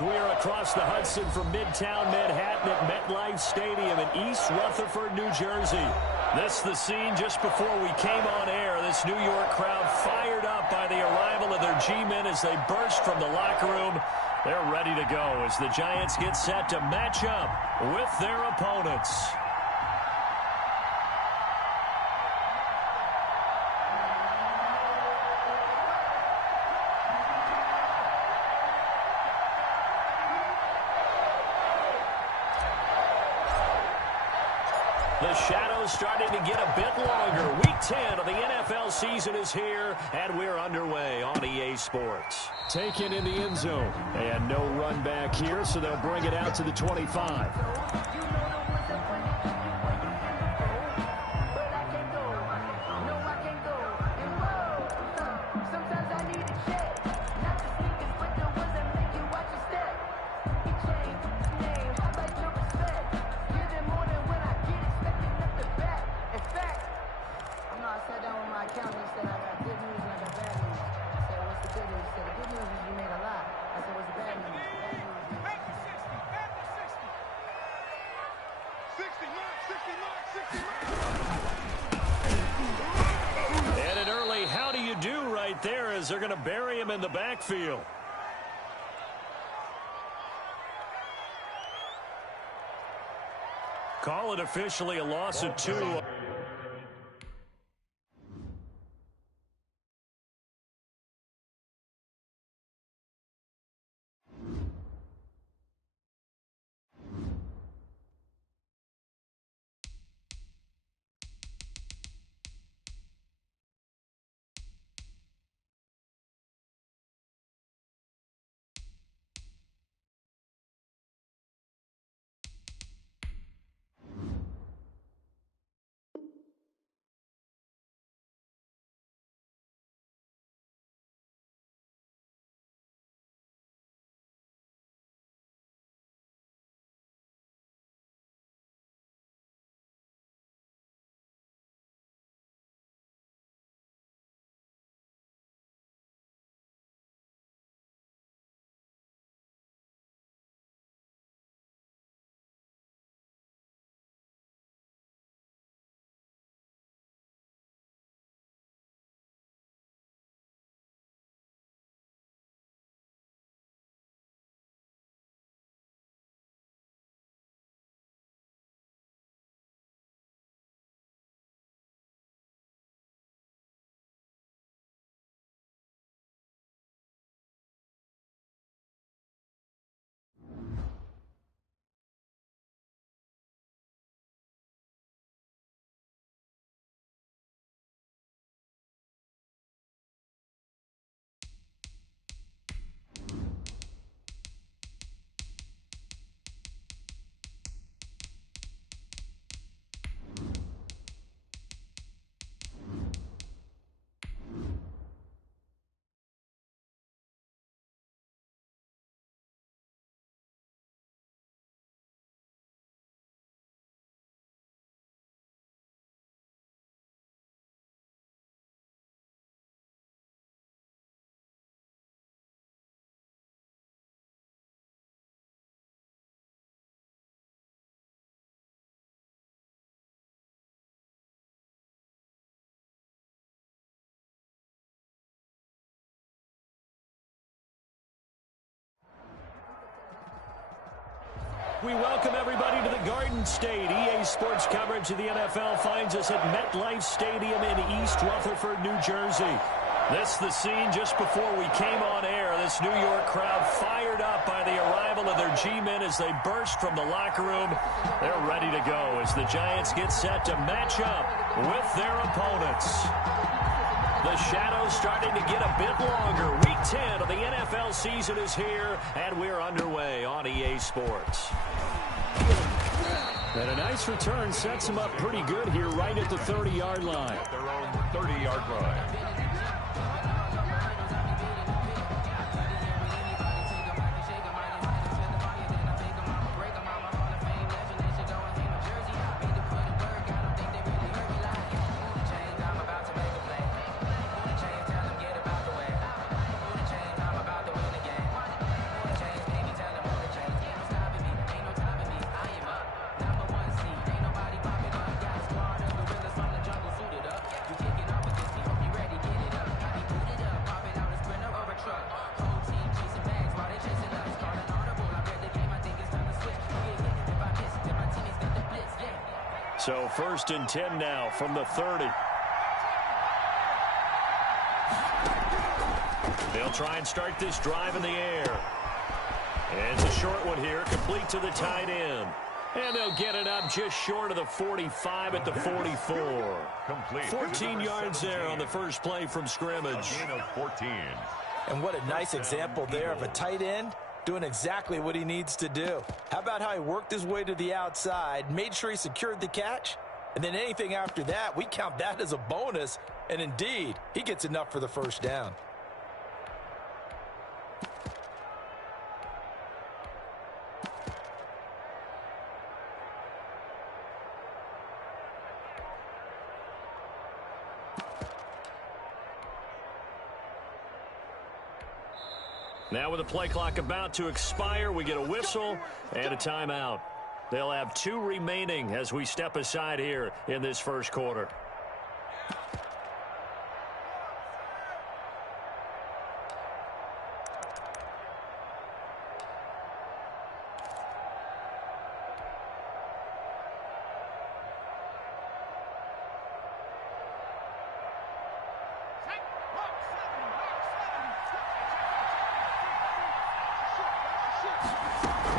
We are across the Hudson from Midtown Manhattan at MetLife Stadium in East Rutherford, New Jersey. This the scene just before we came on air. This New York crowd fired up by the arrival of their G-men as they burst from the locker room. They're ready to go as the Giants get set to match up with their opponents. The shadow's starting to get a bit longer. Week 10 of the NFL season is here, and we're underway on EA Sports. Taken in the end zone. And no run back here, so they'll bring it out to the 25. And an early how do you do right there as they're going to bury him in the backfield. Call it officially a loss of 2. We welcome everybody to the Garden State. EA Sports coverage of the NFL finds us at MetLife Stadium in East Rutherford, New Jersey. This the scene just before we came on air. This New York crowd fired up by the arrival of their G-men as they burst from the locker room. They're ready to go as the Giants get set to match up with their opponents. The shadow's starting to get a bit longer. Week 10 of the NFL season is here, and we're underway on EA Sports. And a nice return sets them up pretty good here right at the 30-yard line. Their own 30-yard line. So 1st and 10 now from the 30. They'll try and start this drive in the air. And it's a short one here, complete to the tight end. And they'll get it up just short of the 45 at the 44. 14 yards there on the first play from scrimmage. A gain of 14. And what a nice example there of a tight end doing exactly what he needs to do. How about how he worked his way to the outside, made sure he secured the catch, and then anything after that, we count that as a bonus. And indeed, he gets enough for the first down. Now with the play clock about to expire, we get a whistle and a timeout. They'll have 2 remaining as we step aside here in this first quarter.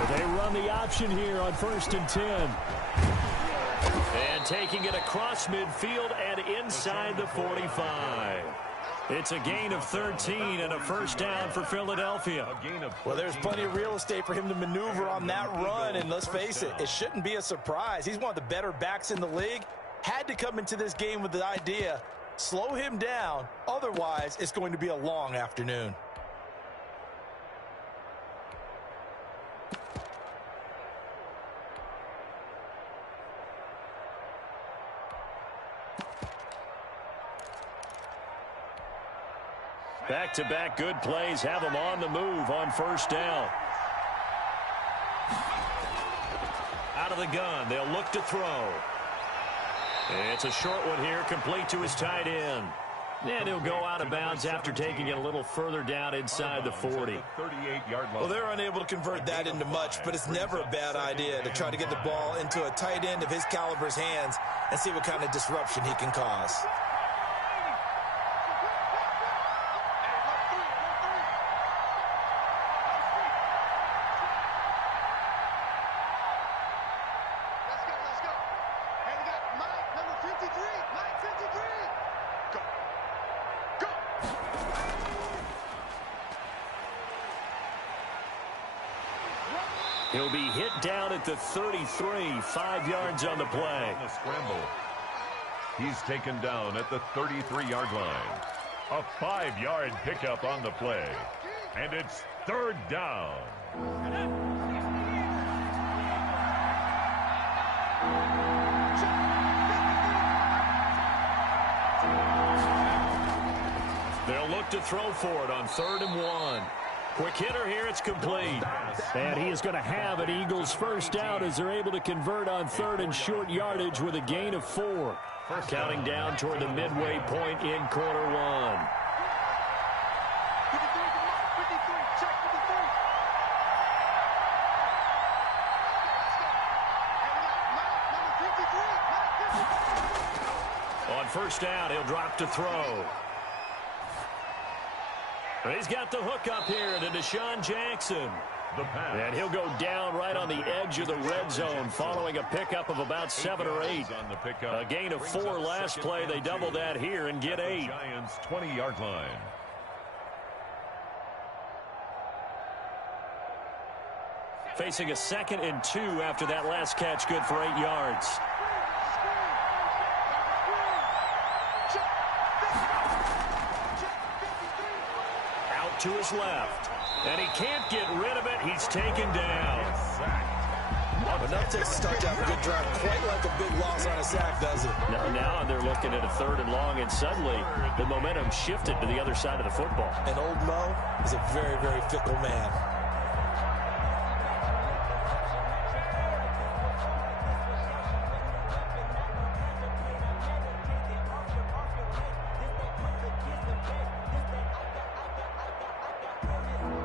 They run the option here on 1st and 10. And taking it across midfield and inside the 45. It's a gain of 13 and a first down for Philadelphia. Well, there's plenty of real estate for him to maneuver on that run, and let's face it, it shouldn't be a surprise. He's one of the better backs in the league. Had to come into this game with the idea, slow him down, otherwise it's going to be a long afternoon. Back-to-back good plays have them on the move on first down. Out of the gun, they'll look to throw. It's a short one here, complete to his tight end. And he'll go out of bounds after taking it a little further down inside the 40. Well, they're unable to convert that into much, but it's never a bad idea to try to get the ball into a tight end of his caliber's hands and see what kind of disruption he can cause. He'll be hit down at the 33, 5 yards on the play. On the scramble. He's taken down at the 33-yard line. A 5-yard pickup on the play. And it's 3rd down. They'll look to throw for it on 3rd and 1. Quick hitter here, it's complete. And he is going to have an Eagles first down as they're able to convert on 3rd and short yardage with a gain of 4. Counting down toward the midway point in quarter 1. On first down, he'll drop to throw. He's got the hook up here to Deshaun Jackson. And he'll go down right on the edge of the red zone following a pickup of about 7 or 8. A gain of 4 last play. They double that here and get 8. Giants 20-yard line. Facing a 2nd and 2 after that last catch, good for 8 yards. To his left, and he can't get rid of it. He's taken down. Enough to start to have a good drive, quite like a big loss on a sack, does it? Now they're looking at a 3rd and long, and suddenly the momentum shifted to the other side of the football. And old Mo is a very, very fickle man.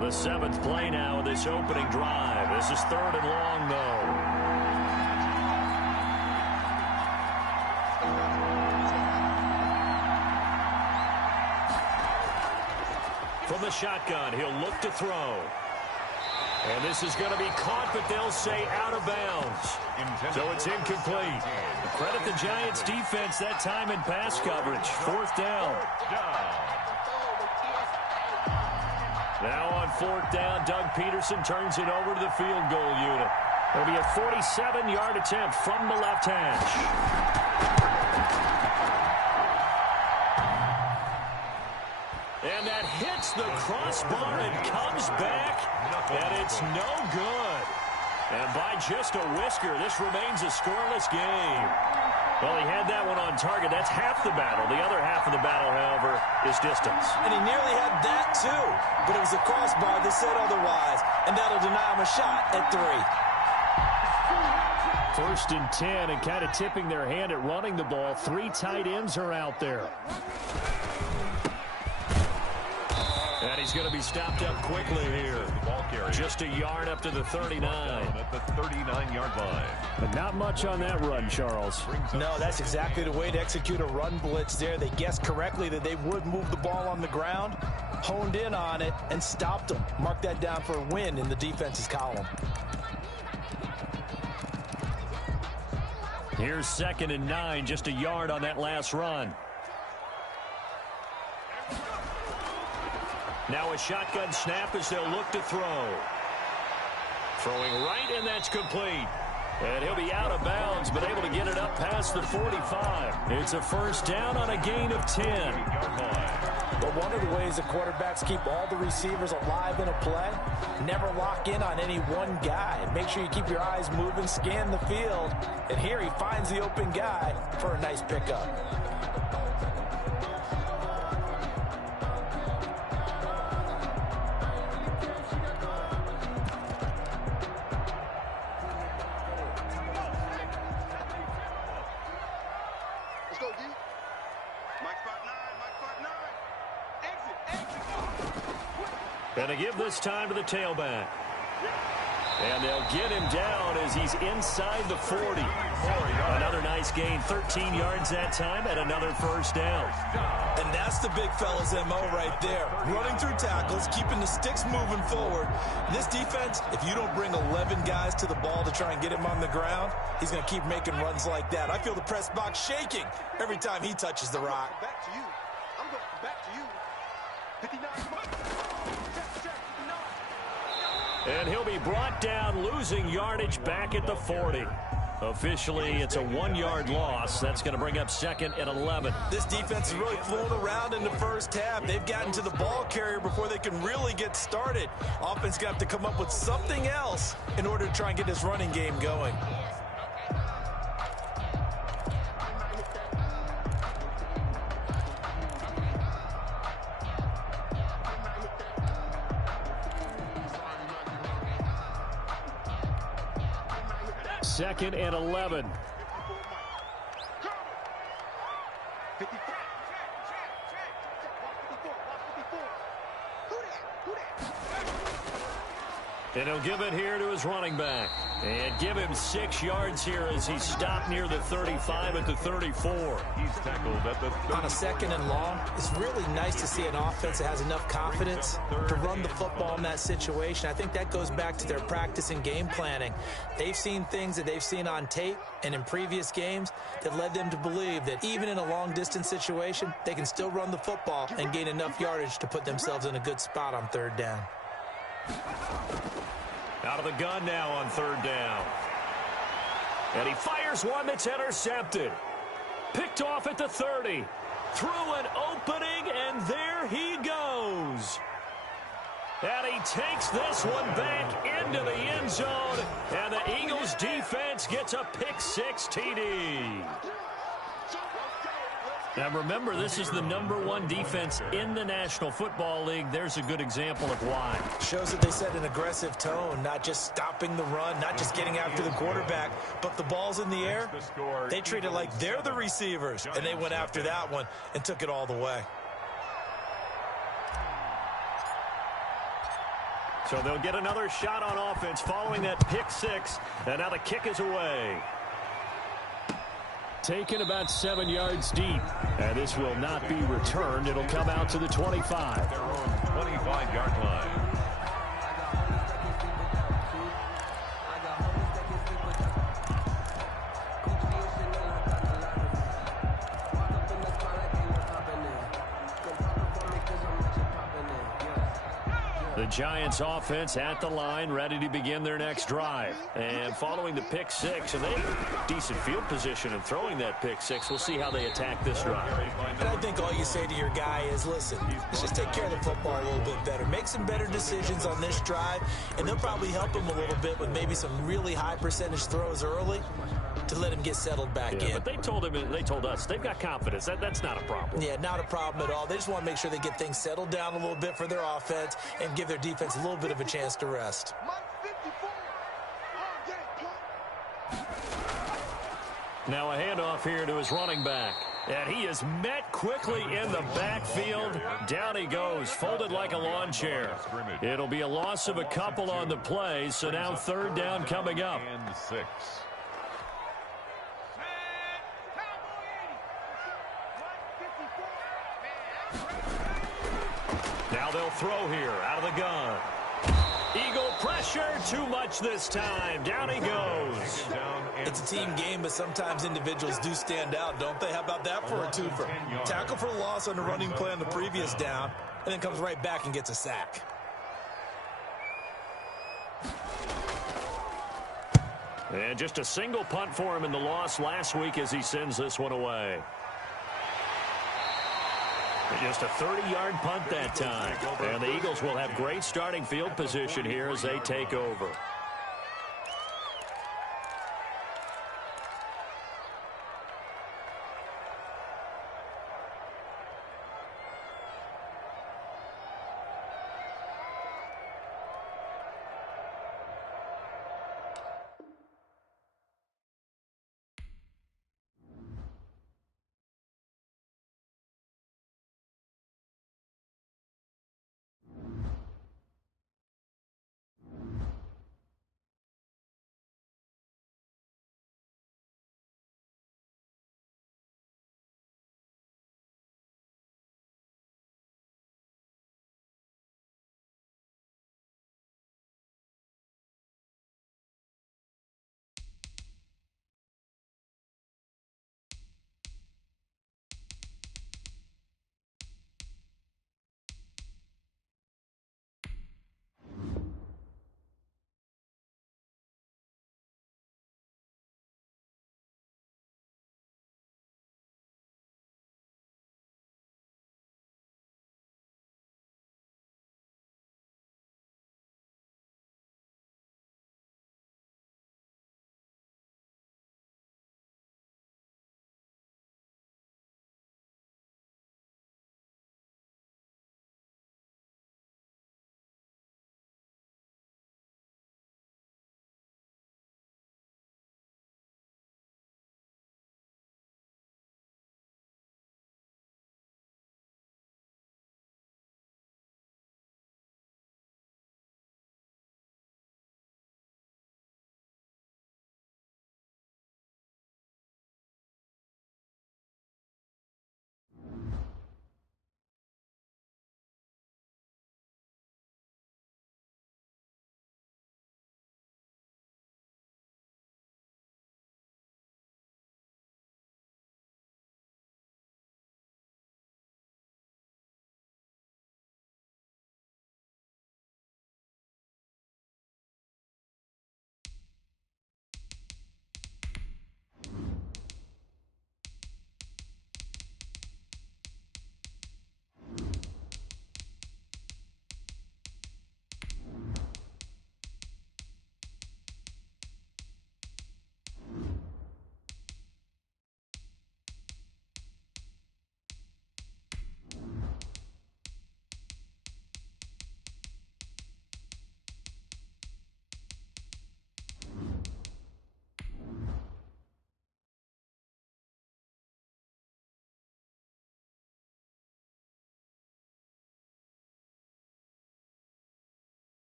The 7th play now of this opening drive. This is 3rd and long, though. From the shotgun, he'll look to throw. And this is going to be caught, but they'll say out of bounds. So it's incomplete. Credit the Giants' defense that time in pass coverage. Fourth down. Now on fourth down, Doug Peterson turns it over to the field goal unit. It'll be a 47-yard attempt from the left hash. And that hits the crossbar and comes back, and it's no good. And by just a whisker, this remains a scoreless game. Well, he had that one on target. That's half the battle. The other half of the battle, however, is distance. And he nearly had that, too. But it was a crossbar that said otherwise, and that'll deny him a shot at 3. First and 10, and kind of tipping their hand at running the ball. 3 tight ends are out there. And he's going to be stopped up quickly here. Just a yard up to the 39. At the 39-yard line. But not much on that run, Charles. No, that's exactly the way to execute a run blitz there. They guessed correctly that they would move the ball on the ground, honed in on it, and stopped them. Mark that down for a win in the defense's column. Here's 2nd and 9, just a yard on that last run. Now a shotgun snap as they'll look to throw. Throwing right, and that's complete. And he'll be out of bounds, but able to get it up past the 45. It's a first down on a gain of 10. But one of the ways the quarterbacks keep all the receivers alive in a play, never lock in on any one guy. Make sure you keep your eyes moving, scan the field. And here he finds the open guy for a nice pickup. And they give this time to the tailback. And they'll get him down as he's inside the 40. Another nice gain, 13 yards that time, and another first down. And that's the big fella's MO right there. Running through tackles, keeping the sticks moving forward. This defense, if you don't bring 11 guys to the ball to try and get him on the ground, he's going to keep making runs like that. I feel the press box shaking every time he touches the rock. Back to you. I'm going back to you. 59. And he'll be brought down, losing yardage back at the 40. Officially, it's a 1-yard loss. That's going to bring up 2nd and 11. This defense is really flown around in the first half. They've gotten to the ball carrier before they can really get started. Offense got to come up with something else in order to try and get this running game going. Second and 11. And he'll give it here to his running back. And give him 6 yards here as he's stopped near the 35 at the 34. He's tackled at the 30. On a 2nd and long, it's really nice to see an offense that has enough confidence to run the football in that situation. I think that goes back to their practice and game planning. They've seen things that they've seen on tape and in previous games that led them to believe that even in a long-distance situation, they can still run the football and gain enough yardage to put themselves in a good spot on 3rd down. Out of the gun now on 3rd down. And he fires one that's intercepted. Picked off at the 30. Through an opening, and there he goes. And he takes this one back into the end zone. And the Eagles defense gets a pick-6 TD. Now remember, this is the #1 defense in the National Football League. There's a good example of why. Shows that they set an aggressive tone, not just stopping the run, not just getting after the quarterback, but the ball's in the air. They treat it like they're the receivers, and they went after that one and took it all the way. So they'll get another shot on offense following that pick-6, and now the kick is away. taken about 7 yards deep. And this will not be returned. It'll come out to the 25. Their own 25-yard line. The Giants offense at the line, ready to begin their next drive. And following the pick six, and they have decent field position in throwing that pick six. We'll see how they attack this drive. And I think all you say to your guy is, listen, let's just take care of the football a little bit better. Make some better decisions on this drive, and they'll probably help him a little bit with maybe some really high percentage throws early to let him get settled back in. But they told us they've got confidence. That's not a problem. Yeah, not a problem at all. They just want to make sure they get things settled down a little bit for their offense and give their defense a little bit of a chance to rest. Now a handoff here to his running back. And he is met quickly in the backfield. Down he goes, folded like a lawn chair. It'll be a loss of a couple on the play, so now third down coming up. And 6. Now they'll throw here out of the gun. Eagle pressure, too much this time. Down he goes. It's a team game, but sometimes individuals do stand out, don't they? How about that for a twofer? Tackle for loss on the running play on the previous down, and then comes right back and gets a sack. And just a single punt for him in the loss last week as he sends this one away. Just a 30-yard punt that time. And the Eagles will have great starting field position here as they take over.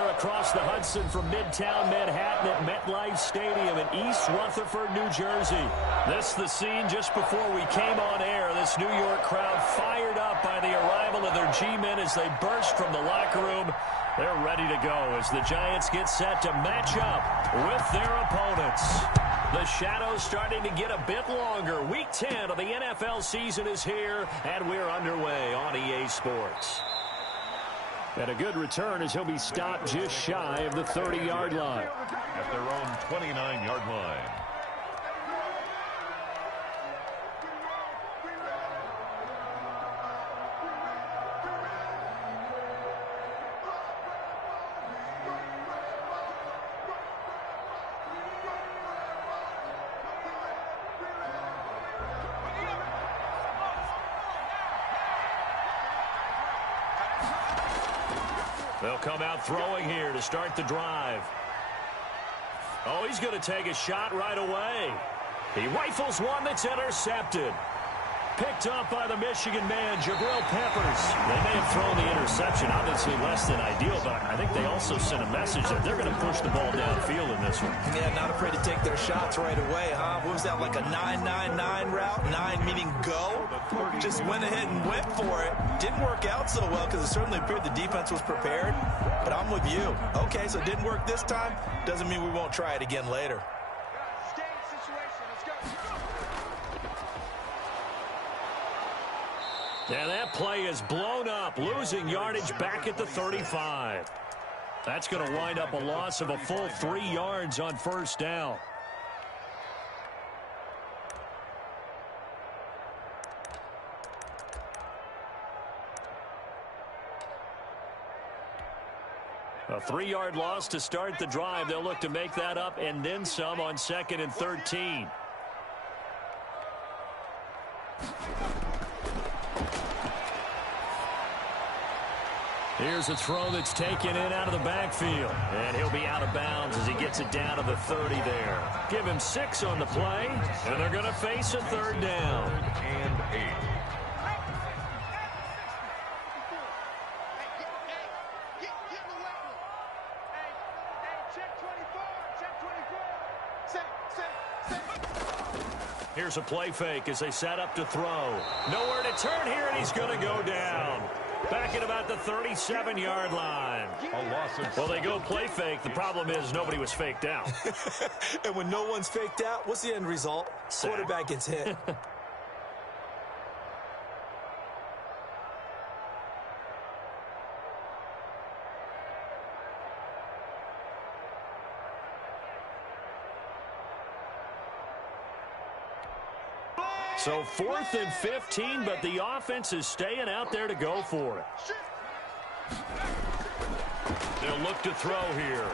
here across the Hudson from Midtown Manhattan at MetLife Stadium in East Rutherford, New Jersey. This the scene just before we came on air. This New York crowd fired up by the arrival of their G-men as they burst from the locker room. They're ready to go as the Giants get set to match up with their opponents. The shadows starting to get a bit longer. Week 10 of the NFL season is here, and we're underway on EA Sports. And a good return as he'll be stopped just shy of the 30-yard line. At their own 29-yard line. They'll come out throwing here to start the drive. Oh, he's going to take a shot right away. He rifles one that's intercepted. Picked up by the Michigan man, Jabril Peppers. They may have thrown the interception, obviously less than ideal, but I think they also sent a message that they're going to push the ball downfield in this one. Yeah, not afraid to take their shots right away, huh? What was that, like a 9-9-9 route? 9 meaning go? Just went ahead and went for it. Didn't work out so well because it certainly appeared the defense was prepared. But I'm with you. Okay, so it didn't work this time. Doesn't mean we won't try it again later. And that play is blown up, losing yardage back at the 35. That's going to wind up a loss of a full 3 yards on first down. A 3-yard loss to start the drive. They'll look to make that up and then some on 2nd and 13. Here's a throw that's taken in out of the backfield. And he'll be out of bounds as he gets it down to the 30 there. Give him 6 on the play, and they're going to face a 3rd down. And 8. Here's a play fake as they set up to throw. Nowhere to turn here, and he's going to go down. Back at about the 37-yard line. A loss of Well, they go play fake. The problem is nobody was faked out. And when no one's faked out, what's the end result? Sack. Quarterback gets hit. So 4th and 15, but the offense is staying out there to go for it. They'll look to throw here.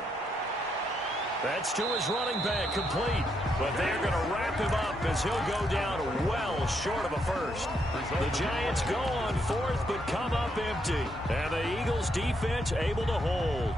That's to his running back, complete. But they're going to wrap him up as he'll go down well short of a first. The Giants go on 4th, but come up empty. And the Eagles defense able to hold.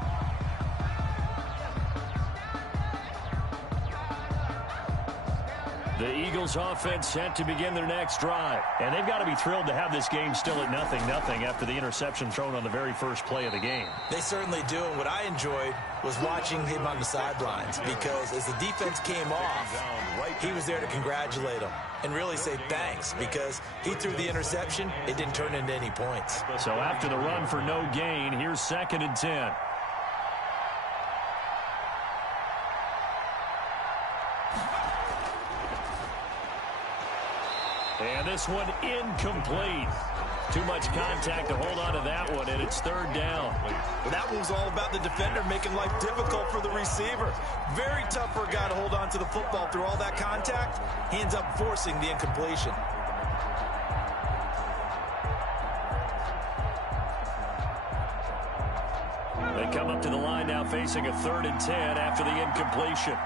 The Eagles offense set to begin their next drive. And they've got to be thrilled to have this game still at 0-0 after the interception thrown on the very first play of the game. They certainly do, and what I enjoyed was watching him on the sidelines because as the defense came off, he was there to congratulate them and really say thanks because he threw the interception. It didn't turn into any points. So after the run for no gain, here's 2nd and 10. And this one incomplete. Too much contact to hold on to that one, and it's 3rd down. Well, that one was all about the defender making life difficult for the receiver. Very tough for a guy to hold on to the football through all that contact. He ends up forcing the incompletion. They come up to the line now facing a 3rd and 10 after the incompletion.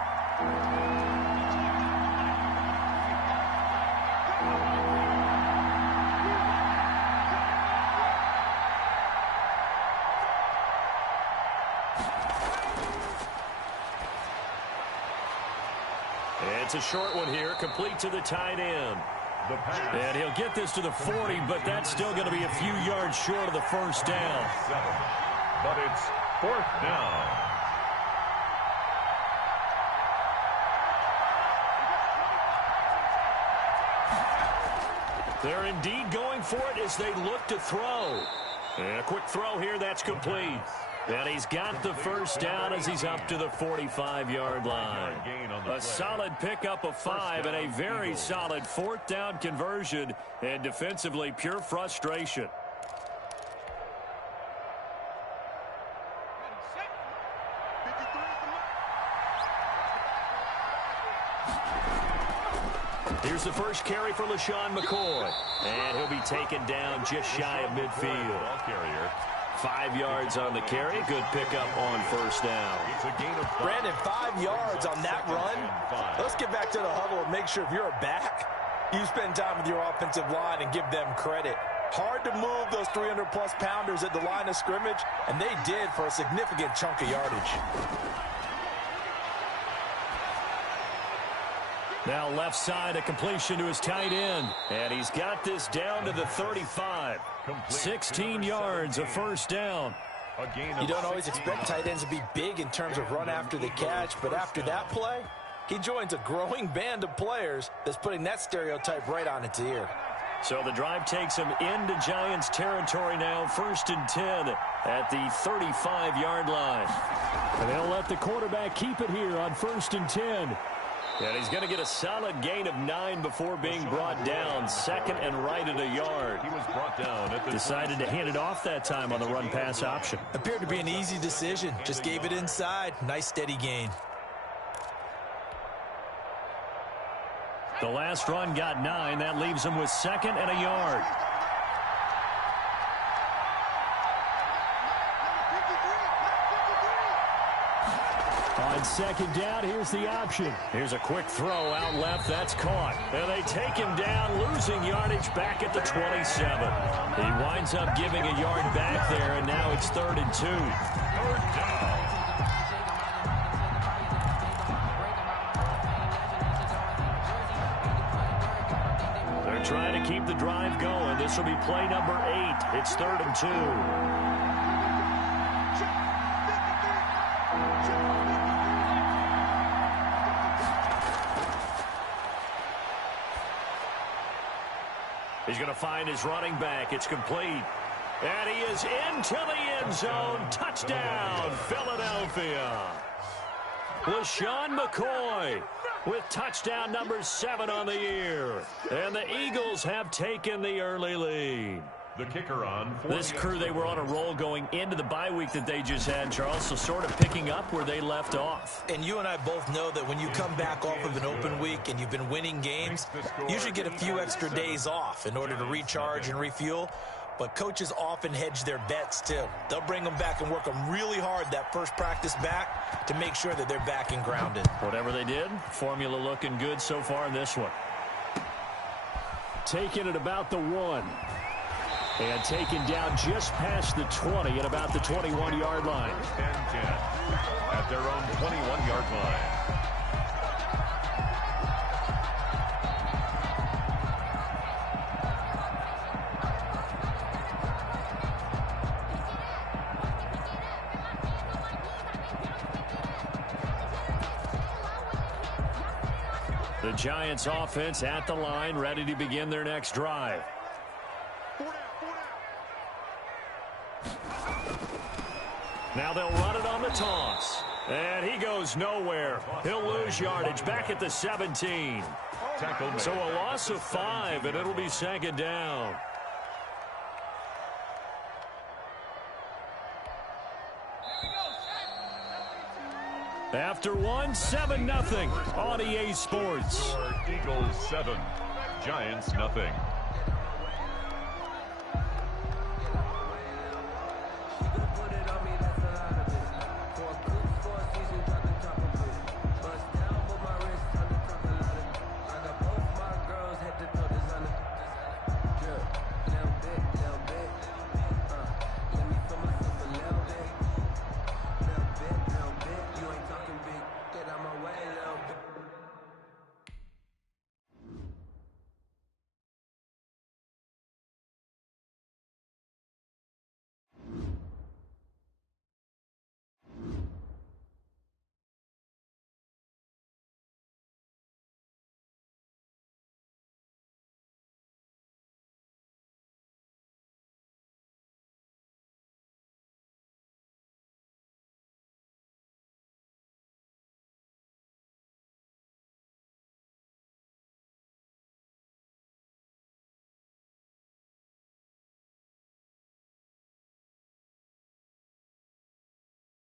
It's a short one here, complete to the tight end. the pass. And he'll get this to the 40, but that's still going to be a few yards short of the first down. But it's 4th down. They're indeed going for it as they look to throw. And a quick throw here, that's complete. And he's got the first down as he's up to the 45-yard line. A solid pickup of 5 and a very solid 4th down conversion. And defensively, pure frustration. Here's the first carry for LaShawn McCoy. And he'll be taken down just shy of midfield. 5 yards on the carry. Good pickup on first down. Brandon, 5 yards on that run. Let's get back to the huddle and make sure if you're a back, you spend time with your offensive line and give them credit. Hard to move those 300-plus pounders at the line of scrimmage, and they did for a significant chunk of yardage. Now left side, a completion to his tight end. And he's got this down to the 35. 16 yards, a first down. You don't always expect tight ends to be big in terms of run after the catch, but after that play, he joins a growing band of players that's putting that stereotype right on its ear. So the drive takes him into Giants territory now, 1st and 10 at the 35-yard line. And they'll let the quarterback keep it here on 1st and 10. And he's going to get a solid gain of 9 before being brought down. 2nd and right at a yard. He was brought down at the Decided to hand it off that time on the run-pass option. Appeared to be an easy decision. Just gave it inside. Nice steady gain. The last run got 9. That leaves him with 2nd and a yard. On 2nd down, here's the option. Here's a quick throw out left. That's caught. And they take him down, losing yardage back at the 27. He winds up giving a yard back there, and now it's 3rd and 2. 3rd down. They're trying to keep the drive going. This will be play number 8. It's 3rd and 2. He's going to find his running back. It's complete. And he is into the end zone. Touchdown, Philadelphia. LaShawn McCoy with touchdown number 7 on the year. And the Eagles have taken the early lead. The kicker on. This crew, they were on a roll going into the bye week that they just had, Charles, so sort of picking up where they left off. And you and I both know that when you come back off of an open week and you've been winning games, you should get a few extra days off in order to recharge and refuel. But coaches often hedge their bets, too. They'll bring them back and work them really hard that first practice back to make sure that they're back and grounded. Whatever they did, formula looking good so far in this one. Taking it about the 1. And taken down just past the 20 at about the 21-yard line. 10 at their own 21-yard line. The Giants offense at the line, ready to begin their next drive. Now they'll run it on the toss. And he goes nowhere. He'll lose yardage back at the 17. So a loss of 5, and it'll be 2nd down. After 1, 7-0 on EA Sports. Eagles 7, Giants nothing.